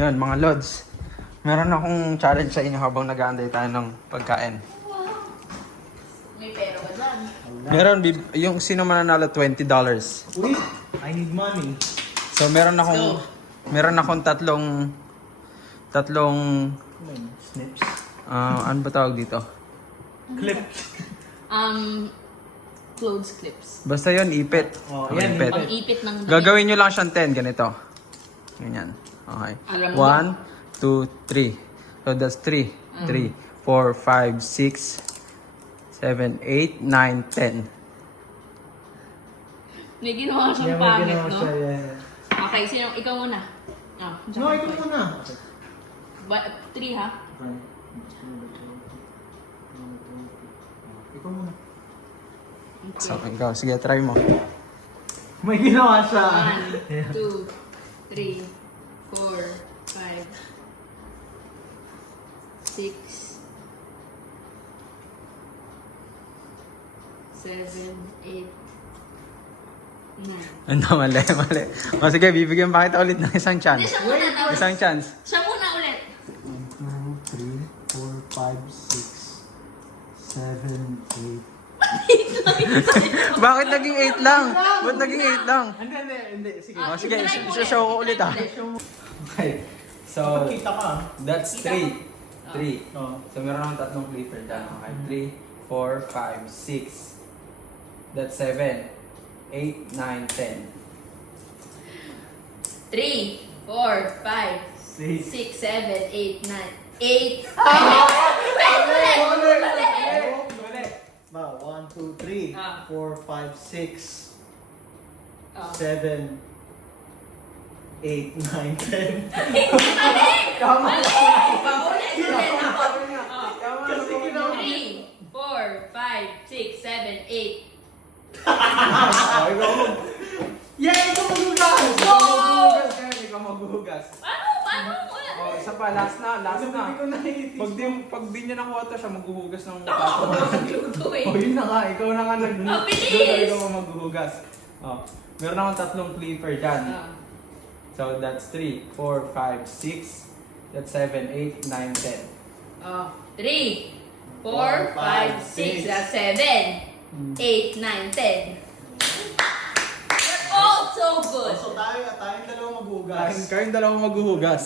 Yun, mga lods. Meron akong challenge sa inyo habang nag-aantay tayo ng pagkain. May pera ka dyan. Meron, yung sino mananalo $20. Uy, I need money. So meron akong tatlong Snips. ano ba tawag dito? Clip. Clothes clips. Basta yun, ipit. Oh, So, yan, ipit. Pang ipit ng damit. Gagawin nyo lang siyang 10, ganito. Ganyan. Okay. Alam mo 1, 2, 3. So that's 3. 3, 4, 5, 6, 7, 8, 9, 10. May ginawa siyang Yan, may pangit, ginawa no? siya, yan. Okay, sino? Ikaw muna. No, ikaw muna. 3 ha? Ikaw muna. So, ikaw, sige, try mo. May ginawa siya. 1, 2, 3, 4, 5, 6, 7, 8, 9. Ano, mali. O sige, bibigyan pa kita ulit ng isang Hindi, chance. siya muna. Tapos, Isang chance. siya muna ulit. 1, 2, 3, 4, 5, 6, 7, 8. Bakit naging 8 lang? Ba't naging 8 lang? Hindi. Sige. O sige, Try mo show ko ulit ah. ulit. Okay. So, Kita ka. that's 3. 3. Oh. So, meron akong tatlong clipper dyan. Okay, 3, 4, 5, 6. That's 7, 8, 9, 10. 3, 4, 5, 6, 7, 8, 9. 8. Ba, 1, 2, 3, Ah. 4, 5, 6, Oh. 7, 8, 9, 10. Kasi 3, 4, 5, 6, 7, 8. Yeah, ikaw magugas! Ikaw maghuhugas. Paano? Oh, isa pa, last na. Hindi ko na-itis. Pag di niya nakuha to, siya maghuhugas ng Ako magluto eh. Oh, yun na nga. Ikaw na nga Oh, bilis! Ikaw ang maghuhugas. Oh, meron akong tatlong clipper dyan. Ah. So, that's 3, 4, 5, 6. That's 7, 8, 9, 10. Oh, 3, 4, 5, 6, that's 7, 8, 9, 10. You're all so good. So tayong dalawa magugas. Kayong dalawang maghuhugas.